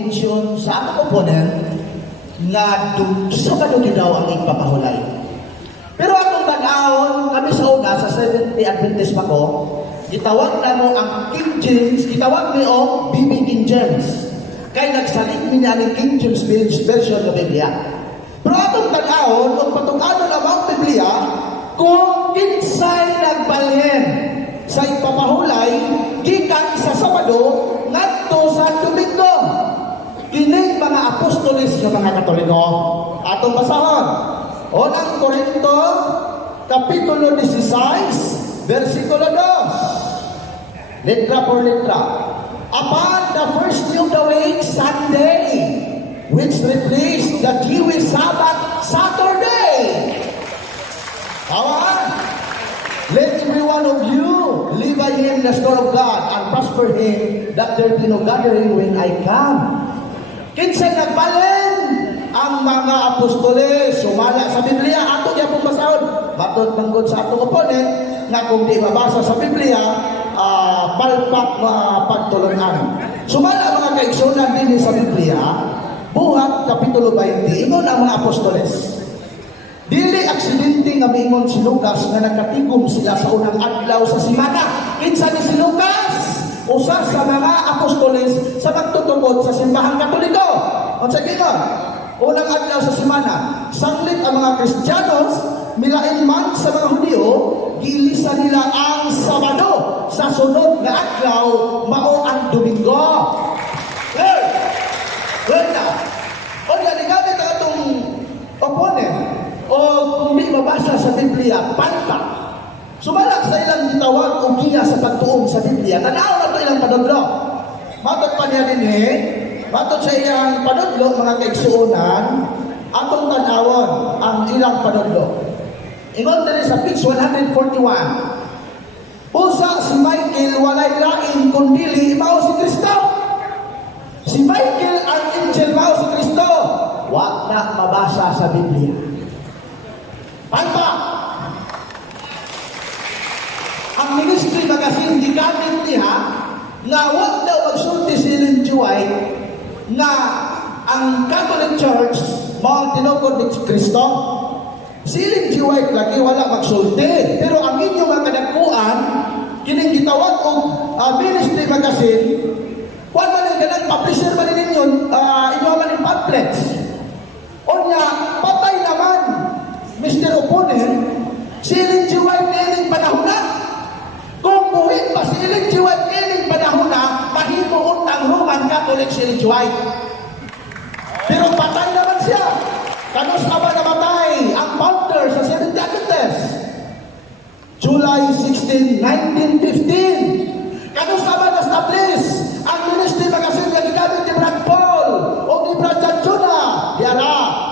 Intensyon sa atong opponent nga Sabado daw ang ipapahulay. Pero atong tan-awon kami sa una sa Seventh-day Adventist pa ko, gitawag na mo ang King James, gitawag ni o BB King James. Kay nagsalig niya ni King James version ng Biblia. Pero atong tan-awon ug patungano na ang Biblia kung kinsay nagbalhin sa ipapahulay gikan sa Sabado ngadto sa Domingo. Kining mga apostoles ng mga Katoliko. Atong basahon. Unang Korinto, Kapitulo 16, versikulo 2. Letra por letra. Upon the first day of the week, Sunday, which replaced the Jewish Sabbath, Saturday. Awan. Let every one of you live by him the store of God and prosper him that there be no gathering when I come. Kinsay nagbalin ang mga apostoles sumala sa Biblia ato gyud pong basahon matud manggod sa atong opponent nga kung di mabasa sa Biblia palpak pagtulunan. Sumala mga kaigsunan din sa Biblia buhat kapitulo 20 ingon ang mga apostoles. Dili aksidente nga miingon si Lucas nga nagkatigom sila sa unang adlaw sa semana. Kinsa ni si Lucas? Usa sa mga apostoles sa pagtutubod sa simbahang Katoliko. Unsa gikan? Unang adlaw sa semana, sanglit ang mga Kristiyanos, milain man sa mga Hudyo, gilisa nila ang Sabado sa sunod na adlaw mao ang Domingo. Wala. O galing-galing ang atong opponent o kung di mabasa sa Biblia, pantak. Sumalak sa ilang gitawag o giya sa pagtuong sa Biblia. Tanaw na ito ilang padudlo. Matod pa niya din matod sa iyang padudlo, mga kaigsuunan, atong tanawon ang ilang padudlo. Ingon din sa page 141. Usa si Michael walay lain kundili mao si Kristo. Si Michael ang angel mao si Kristo. Wa na mabasa sa Biblia. Panta! Ang ministry magazine di gamit niya na wag daw magsulti si Ellen G. White na ang Catholic Church mga tinukod ni Kristo. Si Ellen G. White lagi wala magsulti. Pero ang inyong mga kadakuan kining gitawag og ministry magazine kung man ang ganang publisher man ninyo inyo man yung pamphlets. O niya, patay naman Mr. Opponent si Ellen G. White niling panahon na. Kung buhin pa si Ellen G. White niling panahon na, mahimuon ang Roman Catholic si Ellen G. White. Pero patay naman siya. Kanus na ba namatay ang founder sa Seventh-day Adventist? July 16, 1915. Kanus na ba na-establish ang ministry magazine na gigamit ni Brad Paul o ni Brad John Jonah? Yara.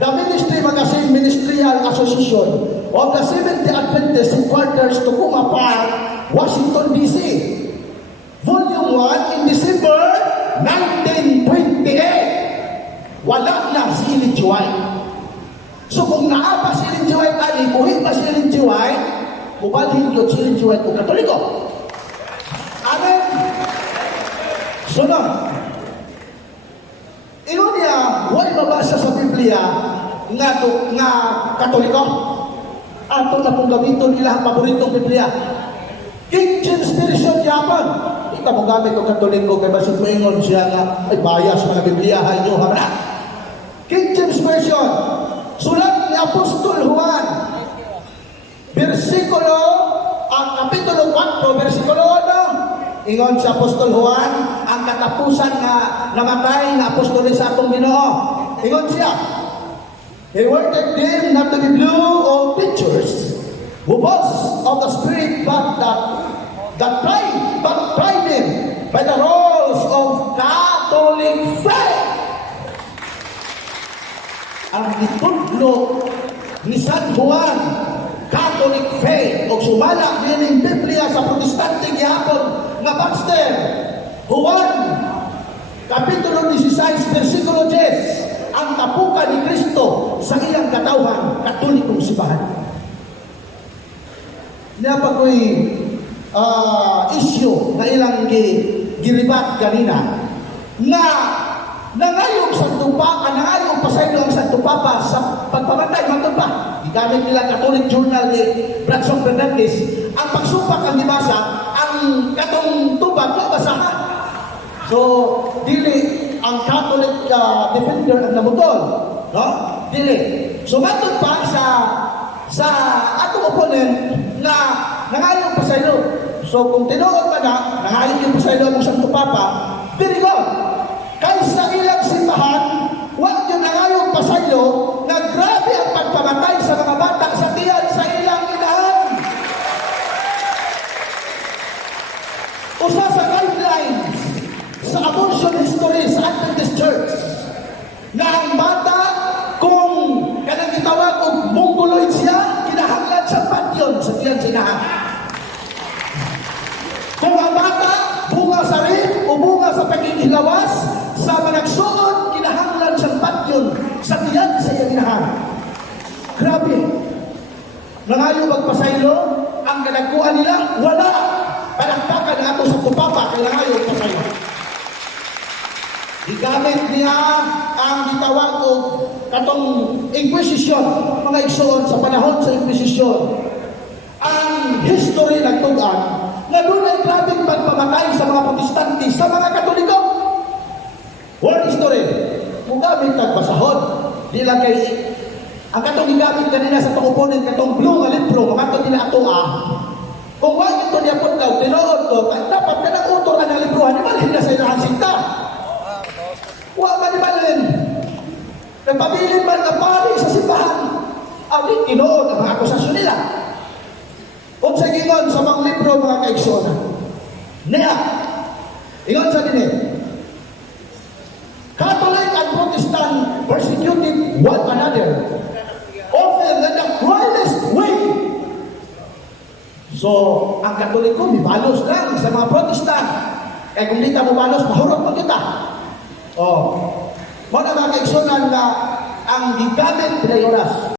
The Ministry Magazine Ministerial Association of the Seventh-day Adventist Headquarters, Tacoma Park, Washington, D.C. Volume 1 in December 1928. Wala na si Ellen G. White. So kung naapa si Ellen G. White ali, buhin pa si Ellen G. White, mubalhin yun si Ellen G. White o Katoliko. Amen? Sunod. Ino niya, wala mabasa sa Biblia nga Katoliko. Ato na pong gamiton nila ang paboritong Biblia. King James Version Japan. Ika mo gamit o Katoliko kay basit mo ingon siya nga ay bias mga Biblia hayo hamana. King James Version. Sulat ni Apostol Juan. Kapitulo 4, versikulo 1. Ingon sa Apostol Juan, ang katapusan na namatay na apostoles sa atong Ginoo. Ingon siya, he wanted them not to be blue or pictures, who boast of the Spirit, but that tried them by the rules of Catholic faith. Ang itudlo ni San Juan, Catholic faith, o sumala din Biblia sa protestante gihapon nga Baxter. Juan, Kapitulo 16, versikulo 10, ang tapukan ni Kristo sa iyang katawhan, Katolikong simbahan. Niya pa ko'y issue na ilang giribat kanina, na nangayong Santo Papa, nangayong pasaylo ang Santo Papa sa pagpamatay, matod pa. Gigamit nila Catholic Journal ni Bradshaw Fernandez, ang pagsumpak ang dibasa, ang katong tubag, mabasahan. So, dili ang Catholic defender ang namutol. No? Dili. So, matod pa sa atong opponent na nangayong pasaylo. So, kung tinuod ka na, nangayong yung pasaylo ng Santo Papa, very good. Kaysa ilang simbahan, huwag nyo nangayong pasaylo na grabe ang pagpamatay sa mga bata sa tiyan sa ilang inahan. Usa sa guidelines sa abortion history sa Adventist Church na ang bata, kung kanang gitawag og mongoloid siya, kinahanglan sa patyon sa tiyan sa inahan. Kung ang bata, bunga sa rin o bunga sa pagkikilawas, sa managsuon, kinahanglan siyang patyon sa tiyan sa iyang inahan. Grabe. Nangayo magpasaylo, ang kanagkuhan nila, wala. Palakpakan na ato sa kupapa, kaya nangayo magpasaylo. Igamit niya ang gitawag o katong Inquisition, mga igsoon sa panahon sa Inquisition. Ang history nagtugan na doon ay grabing pagpamatay sa mga protestante, sa mga katoliko. World history. Kung gamit nagbasahod, di lang kay ang katong gigamit kanina sa itong opponent, katong blue nga libro, makatong nila ato kung wag ito niya po daw, tinood ko, dapat ka nag-utor na ng libro, hanibalin na sa ilang sinta. Huwag manibalin. Nagpabilin man na pari sa simbahan. Ang tinood ang mga akusasyon nila. Kung sa gingon sa mga libro, mga kaigsoon. Niya, ingon sa dinit, Catholic and Protestant persecuted one another, often in the cruelest way. So, ang Katoliko, mibalos lang sa mga Protestant. Kaya kung di ka mabalos, mahurot mo kita. Mga kaigsunan na ang gigamit pinay oras.